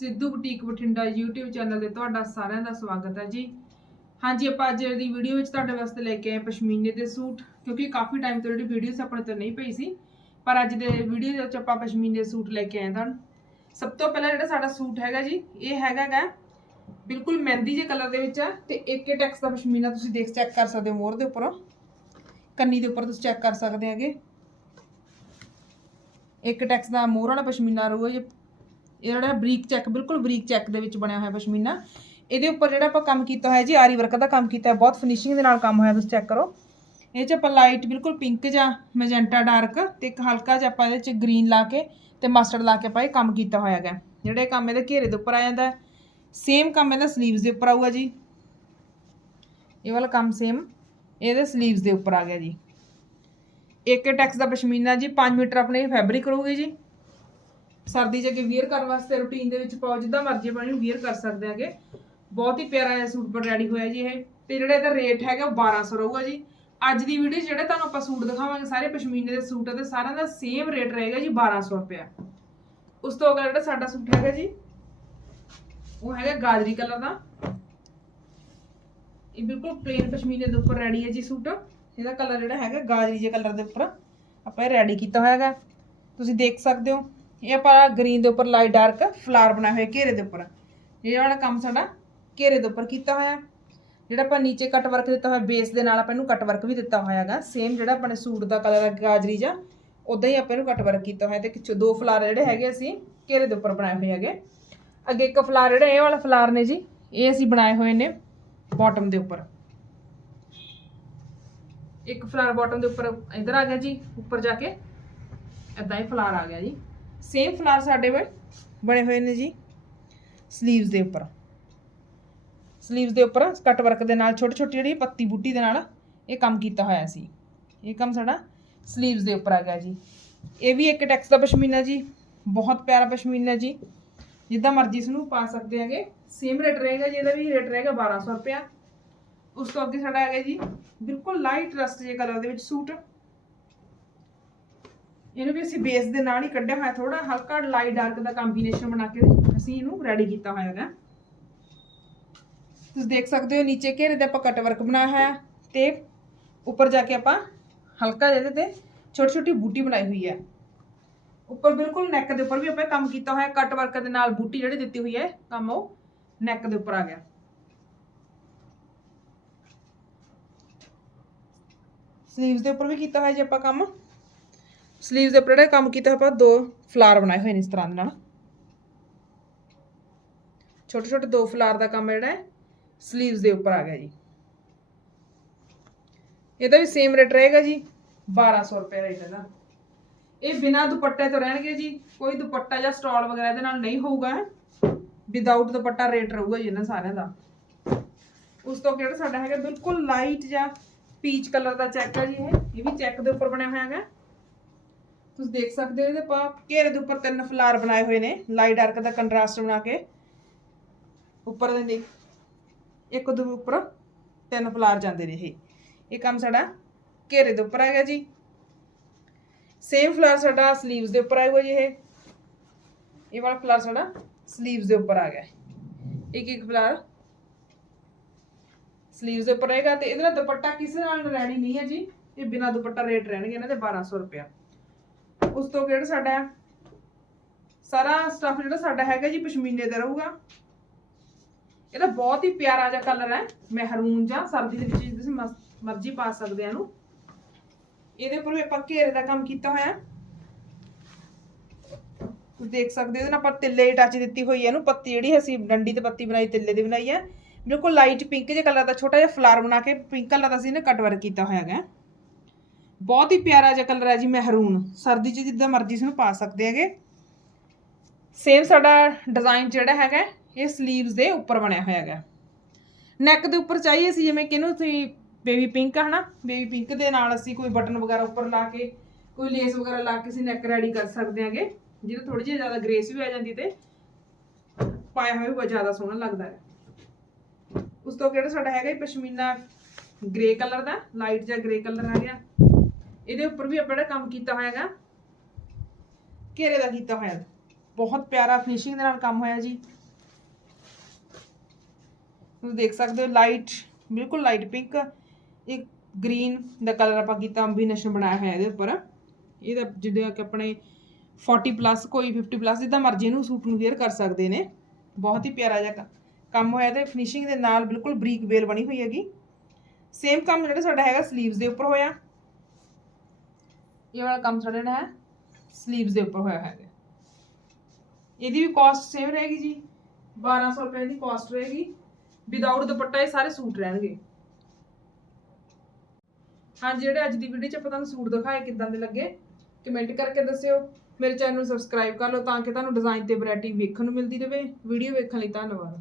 Sidhu boutique Bathinda YouTube channel ਤੇ ਤੁਹਾਡਾ ਸਾਰਿਆਂ ਦਾ ਸਵਾਗਤ ਹੈ ਜੀ। ਹਾਂਜੀ, ਆਪਾਂ ਅੱਜ ਦੀ ਵੀਡੀਓ ਵਿੱਚ ਤੁਹਾਡੇ ਵਾਸਤੇ ਲੈ ਕੇ ਆਏ ਪਸ਼ਮੀਨੇ ਦੇ ਸੂਟ, ਕਿਉਂਕਿ ਕਾਫੀ ਟਾਈਮ ਤੋਂ ਜਿਹੜੀ ਵੀਡੀਓਸ ਆਪਣੇ ਤੋਂ ਨਹੀਂ ਪਈ ਸੀ, ਪਰ ਅੱਜ ਦੇ ਵੀਡੀਓ ਦੇ ਵਿੱਚ ਆਪਾਂ ਪਸ਼ਮੀਨੇ ਦੇ ਸੂਟ ਲੈ ਕੇ ਆਏ ਤੁਹਾਨੂੰ। ਸਭ ਤੋਂ ਪਹਿਲਾਂ ਜਿਹੜਾ ਸਾਡਾ ਸੂਟ ਹੈਗਾ ਜੀ, ਇਹ ਹੈਗਾ ਬਿਲਕੁਲ ਮਹਿੰਦੀ ਜੇ ਕਲਰ ਦੇ ਵਿੱਚ ਆ ਤੇ ਇੱਕ ਇੱਕ ਟੈਕਸ ਦਾ ਪਸ਼ਮੀਨਾ ਤੁਸੀਂ ਦੇਖ ਚੈੱਕ ਕਰ ਸਕਦੇ ਹੋ ਮੋਹਰ ਦੇ ਉੱਪਰ। ਕੰਨੀ ਦੇ ਉੱਪਰ ਤੁਸੀਂ ਚੈੱਕ ਕਰ ਸਕਦੇ ਹੈਗੇ। ਇੱਕ ਟੈਕਸ ਦਾ ਮੋਹਰ ਵਾਲਾ ਪਸ਼ਮੀਨਾ ਰਹੂਗਾ ਜੇ ਇਹ ਜਿਹੜਾ ਬਰੀਕ ਚੈੱਕ, ਬਿਲਕੁਲ ਬਰੀਕ ਚੈੱਕ ਦੇ ਵਿੱਚ ਬਣਿਆ ਹੋਇਆ ਪਸ਼ਮੀਨਾ। ਇਹਦੇ ਉੱਪਰ ਜਿਹੜਾ ਆਪਾਂ ਕੰਮ ਕੀਤਾ ਹੋਇਆ ਜੀ, ਆਰੀ ਵਰਕ ਦਾ ਕੰਮ ਕੀਤਾ ਹੈ ਬਹੁਤ ਫਿਨਿਸ਼ਿੰਗ ਦੇ ਨਾਲ ਕੰਮ ਹੋਇਆ, ਤੁਸੀਂ ਚੈੱਕ ਕਰੋ। ਇਹ ਚ ਆਪਾਂ ਲਾਈਟ ਬਿਲਕੁਲ ਪਿੰਕ ਜਾਂ ਮੈਜੈਂਟਾ ਡਾਰਕ ਤੇ ਇੱਕ ਹਲਕਾ ਜਿਹਾ ਆਪਾਂ ਇਹਦੇ ਚ ਗ੍ਰੀਨ ਲਾ ਕੇ ਤੇ ਮਸਟਰਡ ਲਾ ਕੇ ਆਪਾਂ ਇਹ ਕੰਮ ਕੀਤਾ ਹੋਇਆ ਹੈਗਾ। ਜਿਹੜੇ ਕੰਮ ਇਹਦੇ ਘੇਰੇ ਦੇ ਉੱਪਰ ਆ ਜਾਂਦਾ ਸੇਮ ਕੰਮ ਇਹਦਾ ਸਲੀਵਸ ਦੇ ਉੱਪਰ ਆਊਗਾ ਜੀ। ਇਹ ਵਾਲਾ ਕੰਮ ਸੇਮ ਇਹਦੇ ਸਲੀਵਸ ਦੇ ਉੱਪਰ ਆ ਗਿਆ ਜੀ। ਇੱਕ ਟੈਕਸ ਦਾ ਪਸ਼ਮੀਨਾ ਜੀ 5 ਮੀਟਰ ਆਪਣੇ ਫੈਬਰਿਕ ਰਹੂਗੀ ਜੀ। ਸਰਦੀ 'ਚ ਅੱਗੇ ਵੀਅਰ ਕਰਨ ਵਾਸਤੇ ਰੂਟੀਨ ਦੇ ਵਿੱਚ ਪਾਓ, ਜਿੱਦਾਂ ਮਰਜ਼ੀ ਆਪਾਂ ਇਹਨੂੰ ਵੀਅਰ ਕਰ ਸਕਦੇ ਆਂਗੇ। ਬਹੁਤ ਹੀ ਪਿਆਰਾ ਜਿਹਾ ਸੂਟ ਪਰ ਰੈਡੀ ਹੋਇਆ ਜੀ ਇਹ। ਤੇ ਜਿਹੜਾ ਇਹਦਾ ਰੇਟ ਹੈਗਾ ਉਹ 1200 ਰਹੂਗਾ ਜੀ। ਅੱਜ ਦੀ ਵੀਡੀਓ 'ਚ ਜਿਹੜੇ ਤੁਹਾਨੂੰ ਆਪਾਂ ਸੂਟ ਦਿਖਾਵਾਂਗੇ, ਸਾਰੇ ਪਸ਼ਮੀਨੇ ਦੇ ਸੂਟ ਆ ਤੇ ਸਾਰਿਆਂ ਦਾ ਸੇਮ ਰੇਟ ਰਹੇਗਾ ਜੀ 1200 ਰੁਪਇਆ। ਉਸ ਤੋਂ ਅਗਲਾ ਜਿਹੜਾ ਸਾਡਾ ਸੂਟ ਹੈਗਾ ਜੀ, ਉਹ ਹੈਗਾ ਗਾਜਰੀ ਕਲਰ ਦਾ। ਇਹ ਬਿਲਕੁਲ ਪਲੇਨ ਪਸ਼ਮੀਨੇ ਦੇ ਉੱਪਰ ਰੈਡੀ ਹੈ ਜੀ ਸੂਟ। ਇਹਦਾ ਕਲਰ ਜਿਹੜਾ ਹੈਗਾ ਗਾਜਰੀ ਜੇ ਕਲਰ ਦੇ ਉੱਪਰ। ਆਪਾਂ ਇਹ ਰੈਡੀ ਕੀਤਾ ਹੋਇਆ ਹੈਗਾ। ਤੁਸੀਂ ਦੇਖ ਸਕਦੇ ਹੋ। ਇਹ ਆਪਾਂ ਗ੍ਰੀਨ ਦੇ ਉੱਪਰ ਲਾਈਟ ਡਾਰਕ ਫਲਾਰ ਬਣਾਏ ਹੋਏ ਘੇਰੇ ਦੇ ਉੱਪਰ। ਇਹ ਵਾਲਾ ਕੰਮ ਸਾਡਾ ਘੇਰੇ ਦੇ ਉੱਪਰ ਕੀਤਾ ਹੋਇਆ। ਜਿਹੜਾ ਆਪਾਂ ਨੀਚੇ ਕੱਟ ਵਰਕ ਦਿੱਤਾ ਹੋਇਆ ਬੇਸ ਦੇ ਨਾਲ ਆਪਾਂ ਇਹਨੂੰ ਕੱਟ ਵਰਕ ਵੀ ਦਿੱਤਾ ਹੋਇਆ ਹੈਗਾ ਸੇਮ ਜਿਹੜਾ ਆਪਣੇ ਸੂਟ ਦਾ ਕਲਰ ਹੈ ਗਾਜਰੀ ਜਾਂ ਉਦਾਂ ਹੀ ਆਪਾਂ ਇਹਨੂੰ ਕੱਟ ਵਰਕ ਕੀਤਾ ਹੋਇਆ। ਤੇ ਦੋ ਫਲਾਰ ਜਿਹੜੇ ਹੈਗੇ ਅਸੀਂ ਘੇਰੇ ਦੇ ਉੱਪਰ ਬਣਾਏ ਹੋਏ ਹੈਗੇ। ਅੱਗੇ ਇੱਕ ਫਲਾਰ ਜਿਹੜਾ, ਇਹ ਵਾਲਾ ਫਲਾਰ ਨੇ ਜੀ, ਇਹ ਅਸੀਂ ਬਣਾਏ ਹੋਏ ਨੇ ਬਾਟਮ ਦੇ ਉੱਪਰ। ਇੱਕ ਫਲਾਰ ਬਾਟਮ ਦੇ ਉੱਪਰ ਇਧਰ ਆ ਗਿਆ ਜੀ, ਉੱਪਰ ਜਾ ਕੇ। ਇਦਾਂ ਹੀ ਫਲਾਰ ਆ ਗਿਆ ਜੀ। ਸੇਮ ਫਲਾਰ ਸਾਡੇ ਵੇ ਬਣੇ ਹੋਏ ਨੇ ਜੀ। ਸਲੀਵਸ ਦੇ ਉੱਪਰ। ਸਲੀਵਸ ਦੇ ਉੱਪਰ ਕੱਟ ਵਰਕ ਦੇ ਨਾਲ ਛੋਟੀ ਛੋਟੀ ਜਿਹੜੀ ਪੱਤੀ ਬੂਟੀ ਦੇ ਨਾਲ ਇਹ ਕੰਮ ਕੀਤਾ ਹੋਇਆ ਸੀ। ਇਹ ਕੰਮ ਸਾਡਾ ਸਲੀਵਸ ਦੇ ਉੱਪਰ ਆ ਗਿਆ ਜੀ। ਇਹ ਵੀ ਇੱਕ ਟੈਕਸ ਦਾ ਪਸ਼ਮੀਨਾ ਜੀ। ਬਹੁਤ ਪਿਆਰਾ ਪਸ਼ਮੀਨਾ ਜੀ। ਜਿੱਦਾਂ ਮਰਜ਼ੀ ਇਸ ਨੂੰ ਪਾ ਸਕਦੇ ਹੈਗੇ। ਸੇਮ ਰੇਟ ਰਹੇਗਾ, ਜਿਹਦਾ ਵੀ ਰੇਟ ਰਹੇਗਾ 1200 ਰੁਪਇਆ। ਉਸ ਤੋਂ ਅੱਗੇ ਸਾਡਾ ਹੈਗਾ ਜੀ। ਬਿਲਕੁਲ ਲਾਈਟ ਰਸਟ ਜੇ ਕਲਰ ਦੇ ਵਿੱਚ ਸੂਟ। ਇਹਨੂੰ ਵੀ ਅਸੀਂ ਬੇਸ ਦੇ ਨਾਲ ਹੀ ਕੱਢਿਆ ਹੋਇਆ ਥੋੜਾ ਹਲਕਾ ਲਾਈਟ ਡਾਰਕ ਦਾ ਕੰਬੀਨੇਸ਼ਨ ਬਣਾ ਕੇ ਅਸੀਂ ਇਹਨੂੰ ਰੈਡੀ ਕੀਤਾ ਹੋਇਆ ਹੈਗਾ। ਤੁਸੀਂ ਦੇਖ ਸਕਦੇ ਹੋ ਨੀਚੇ ਘੇਰੇ ਤੇ ਆਪਾਂ ਕੱਟ ਵਰਕ ਬਣਾਇਆ ਹੋਇਆ ਤੇ ਉੱਪਰ ਜਾ ਕੇ ਆਪਾਂ ਹਲਕਾ ਜਿਹਦੇ ਤੇ ਛੋਟੀ ਛੋਟੀ ਬੂਟੀ ਬਣਾਈ ਹੋਈ ਹੈ। ਉੱਪਰ ਬਿਲਕੁਲ ਨੈਕ ਦੇ ਉੱਪਰ ਵੀ ਆਪਾਂ ਕੰਮ ਕੀਤਾ ਹੋਇਆ ਕੱਟ ਵਰਕ ਦੇ ਨਾਲ ਬੂਟੀ ਜਿਹੜੀ ਦਿੱਤੀ ਹੋਈ ਹੈ, ਕੰਮ ਉਹ ਨੈਕ ਦੇ ਉੱਪਰ ਆ ਗਿਆ। ਸਲੀਵਸ ਦੇ ਉੱਪਰ ਵੀ ਕੀਤਾ ਹੋਇਆ ਜੇ ਆਪਾਂ ਕੰਮ। ਸਲੀਵਸ ਦੇ ਉੱਪਰ ਜਿਹੜਾ ਕੰਮ ਕੀਤਾ ਆਪਾਂ, ਦੋ ਫਲਾਰ ਬਣਾਏ ਹੋਏ ਨੇ ਇਸ ਤਰ੍ਹਾਂ ਦੇ ਨਾਲ। ਛੋਟੇ ਛੋਟੇ ਦੋ ਫਲਾਰ ਦਾ ਕੰਮ ਜਿਹੜਾ ਹੈ ਸਲੀਵਸ ਦੇ ਉੱਪਰ ਆ ਗਿਆ ਜੀ। ਇਹਦਾ ਵੀ ਸੇਮ ਰੇਟ ਰਹੇਗਾ ਜੀ 1200 ਰੁਪਏ ਰੇਟ ਇਹਦਾ। ਇਹ ਬਿਨਾ ਦੁਪੱਟੇ ਤੋਂ ਰਹਿਣਗੇ ਜੀ, ਕੋਈ ਦੁਪੱਟਾ ਜਾਂ ਸਟਾਲ ਵਗੈਰਾ ਇਹਦੇ ਨਾਲ ਨਹੀਂ ਹੋਊਗਾ। ਵਿਦਆਊਟ ਦੁਪੱਟਾ ਰੇਟ ਰਹੂਗਾ ਜੀ ਇਹਨਾਂ ਸਾਰਿਆਂ ਦਾ। ਉਸ ਤੋਂ ਕਿਹੜਾ ਸਾਡਾ ਹੈਗਾ, ਬਿਲਕੁਲ ਲਾਈਟ ਜਾਂ ਪੀਚ ਕਲਰ ਦਾ ਚੈੱਕ ਹੈ ਜੀ ਇਹ। ਇਹ ਵੀ ਚੈੱਕ ਦੇ ਉੱਪਰ ਬਣਿਆ ਹੋਇਆ ਹੈਗਾ। ਤੁਸੀਂ ਦੇਖ ਸਕਦੇ ਹੋ ਇਹਦੇ ਪਾ ਘੇਰੇ ਦੇ ਉੱਪਰ ਤਿੰਨ ਫਲਾਰ ਬਣਾਏ ਹੋਏ ਨੇ ਲਾਈਟ ਡਾਰਕ ਦਾ ਕੰਟਰਾਸਟ ਬਣਾ ਕੇ ਉੱਪਰ ਦੇ ਦੇਖ ਇੱਕ ਦੇ ਉੱਪਰ ਤਿੰਨ ਫਲਾਰ ਜਾਂਦੇ ਨੇ ਇਹ ਇਹ ਕੰਮ ਸਾਡਾ ਘੇਰੇ ਦੇ ਉੱਪਰ ਹੈਗਾ ਜੀ ਸੇਮ ਫਲਾਰ ਸਾਡਾ ਸਲੀਵਸ ਦੇ ਉੱਪਰ ਆਇਆ ਹੋਇਆ ਜੀ ਇਹ ਇਹ ਵਾਲਾ ਫਲਾਰ ਸਾਡਾ ਸਲੀਵਸ ਦੇ ਉੱਪਰ ਆ ਗਿਆ ਇੱਕ ਇੱਕ ਫਲਾਰ ਸਲੀਵਸ ਦੇ ਉੱਪਰ ਰਹੇਗਾ ਤੇ ਇਹਦੇ ਨਾਲ ਦੁਪੱਟਾ ਕਿਸੇ ਨਾਲ ਰੈਡੀ ਨਹੀਂ ਹੈ ਜੀ ਇਹ ਬਿਨਾ ਦੁਪੱਟਾ ਰੇਟ ਰਹਿਣਗੇ ਇਹਨਾਂ ਦੇ 1200 ਰੁਪਇਆ ਉਸ ਤੋਂ ਕਿਹੜਾ ਸਾਡਾ ਸਾਰਾ ਸਟਫ ਜਿਹੜਾ ਸਾਡਾ ਹੈਗਾ ਜੀ ਪਸ਼ਮੀਨੇ ਦਾ ਰਹੂਗਾ। ਇਹਦਾ ਬਹੁਤ ਹੀ ਪਿਆਰਾ ਜਿਹਾ ਕਲਰ ਹੈ। ਮਹਿਰੂਨ ਜਾਂ ਸਰਦੀ ਦੇ ਵਿੱਚ ਤੁਸੀਂ ਮਰਜ਼ੀ ਪਾ ਸਕਦੇ ਆ ਇਹਨੂੰ। ਇਹਦੇ ਉੱਪਰ ਵੀ ਆਪਾਂ ਘੇਰੇ ਦਾ ਕੰਮ ਕੀਤਾ ਹੋਇਆ ਤੁਸੀਂ ਦੇਖ ਸਕਦੇ ਹੋ ਇਹਦੇ ਨਾਲ ਆਪਾਂ ਤਿੱਲੇ ਦੀ ਟੱਚ ਦਿੱਤੀ ਹੋਈ ਹੈ ਇਹਨੂੰ। ਪੱਤੀ ਜਿਹੜੀ ਅਸੀਂ ਡੰਡੀ ਤੇ ਪੱਤੀ ਬਣਾਈ, ਤਿੱਲੇ ਦੀ ਬਣਾਈ ਹੈ। ਬਿਲਕੁਲ ਲਾਈਟ ਪਿੰਕ ਜਿਹਾ ਕਲਰ ਦਾ, ਛੋਟਾ ਜਿਹਾ ਫਲਾਰ ਬਣਾ ਕੇ ਪਿੰਕ ਕਲਰ ਦਾ ਅਸੀਂ ਨੇ ਕਟ ਵਰਕ ਕੀਤਾ ਹੋਇਆ ਹੈਗਾ। ਬਹੁਤ ਹੀ ਪਿਆਰਾ ਜਿਹਾ ਕਲਰ ਹੈ ਜੀ ਮਹਿਰੂਨ ਸਰਦੀ 'ਚ ਜਿੱਦਾਂ ਮਰਜ਼ੀ ਇਸ ਨੂੰ ਪਾ ਸਕਦੇ ਹੈਗੇ। ਸੇਮ ਸਾਡਾ ਡਿਜ਼ਾਈਨ ਜਿਹੜਾ ਹੈਗਾ ਇਹ ਸਲੀਵਸ ਦੇ ਉੱਪਰ ਬਣਿਆ ਹੋਇਆ ਹੈਗਾ। ਨੈਕ ਦੇ ਉੱਪਰ ਚਾਹੀਏ ਸੀ, ਜਿਵੇਂ ਕਿ ਇਹਨੂੰ ਤੁਸੀਂ ਬੇਬੀ ਪਿੰਕ ਹਨਾ? ਬੇਬੀ ਪਿੰਕ ਦੇ ਨਾਲ ਅਸੀਂ ਕੋਈ ਬਟਨ ਵਗੈਰਾ ਉੱਪਰ ਲਾ ਕੇ, ਕੋਈ ਲੇਸ ਵਗੈਰਾ ਲਾ ਕੇ ਅਸੀਂ ਨੈਕ ਰੈਡੀ ਕਰ ਸਕਦੇ ਹਾਂਗੇ। ਜਿਹਦੇ ਥੋੜੀ ਜਿਹੀ ਜ਼ਿਆਦਾ ਗ੍ਰੇਸ ਵੀ ਆ ਜਾਂਦੀ ਤੇ ਪਾਇਆ ਹੋਇਆ ਵੀ ਜ਼ਿਆਦਾ ਸੋਹਣਾ ਲੱਗਦਾ ਹੈ। ਉਸ ਤੋਂ ਕਿਹੜਾ ਸਾਡਾ ਹੈਗਾ ਇਹ ਪਸ਼ਮੀਨਾ ਗ੍ਰੇ ਕਲਰ ਦਾ ਲਾਈਟ ਜਿਹਾ ਗ੍ਰੇ ਕਲਰ ਆ ਗਿਆ। ਇਹਦੇ ਉੱਪਰ ਵੀ ਆਪਾਂ ਜਿਹੜਾ ਕੰਮ ਕੀਤਾ ਹੋਇਆ ਹੈਗਾ ਘੇਰੇ ਦਾ ਕੀਤਾ ਹੋਇਆ। ਬਹੁਤ ਪਿਆਰਾ ਫਿਨਿਸ਼ਿੰਗ ਦੇ ਨਾਲ ਕੰਮ ਹੋਇਆ ਜੀ। ਤੁਸੀਂ ਦੇਖ ਸਕਦੇ ਹੋ ਲਾਈਟ ਬਿਲਕੁਲ ਲਾਈਟ ਪਿੰਕ ਇੱਕ ਗ੍ਰੀਨ ਦਾ ਕਲਰ ਆਪਾਂ ਕੀਤਾ ਕੰਬੀਨੇਸ਼ਨ ਬਣਾਇਆ ਹੋਇਆ ਇਹਦੇ ਉੱਪਰ। ਇਹਦਾ ਜਿੱਦਾਂ ਕਿ ਆਪਣੇ 40 ਪਲੱਸ ਕੋਈ 50 ਪਲੱਸ ਜਿੱਦਾਂ ਮਰਜ਼ੀ ਇਹਨੂੰ ਸੂਟ ਨੂੰ ਵੇਅਰ ਕਰ ਸਕਦੇ ਨੇ। ਬਹੁਤ ਹੀ ਪਿਆਰਾ ਜਿਹਾ ਕ- ਕੰਮ ਹੋਇਆ ਤੇ ਫਿਨਿਸ਼ਿੰਗ ਦੇ ਨਾਲ ਬਿਲਕੁਲ ਬਰੀਕ ਵੇਲ ਬਣੀ ਹੋਈ ਹੈਗੀ। ਸੇਮ ਕੰਮ ਜਿਹੜਾ ਸਾਡਾ ਹੈਗਾ ਸਲੀਵਸ ਦੇ ਉੱਪਰ ਹੋਇਆ। ਇਹ ਵਾਲਾ ਕੰਮ ਸਾਡਾ ਜਿਹੜਾ ਹੈ ਸਲੀਵਸ ਦੇ ਉੱਪਰ ਹੋਇਆ ਹੈਗਾ। ਇਹਦੀ ਵੀ ਕਾਸਟ ਸੇਮ ਰਹੇਗੀ ਜੀ। 1200 ਰੁਪਏ ਦੀ ਕਾਸਟ ਰਹੇਗੀ। ਵਿਦਆਊਟ ਦੁਪੱਟਾ ਇਹ ਸਾਰੇ ਸੂਟ ਰਹਿਣਗੇ। ਹਾਂ, ਜਿਹੜੇ ਅੱਜ ਦੀ ਵੀਡੀਓ ਚ ਆਪਾਂ ਤੁਹਾਨੂੰ ਸੂਟ ਦਿਖਾਏ ਕਿਦਾਂ ਦੇ ਲੱਗੇ ਕਮੈਂਟ ਕਰਕੇ ਦੱਸਿਓ। ਮੇਰੇ ਚੈਨਲ ਨੂੰ ਸਬਸਕ੍ਰਾਈਬ ਕਰ ਲਓ ਤਾਂ ਕਿ ਤੁਹਾਨੂੰ ਡਿਜ਼ਾਈਨ ਤੇ ਵੈਰਾਈਟੀ ਵੇਖਣ ਨੂੰ ਮਿਲਦੀ ਰਹੇ ਵੀਡੀਓ ਵੇਖਣ ਲਈ ਧੰਨਵਾਦ।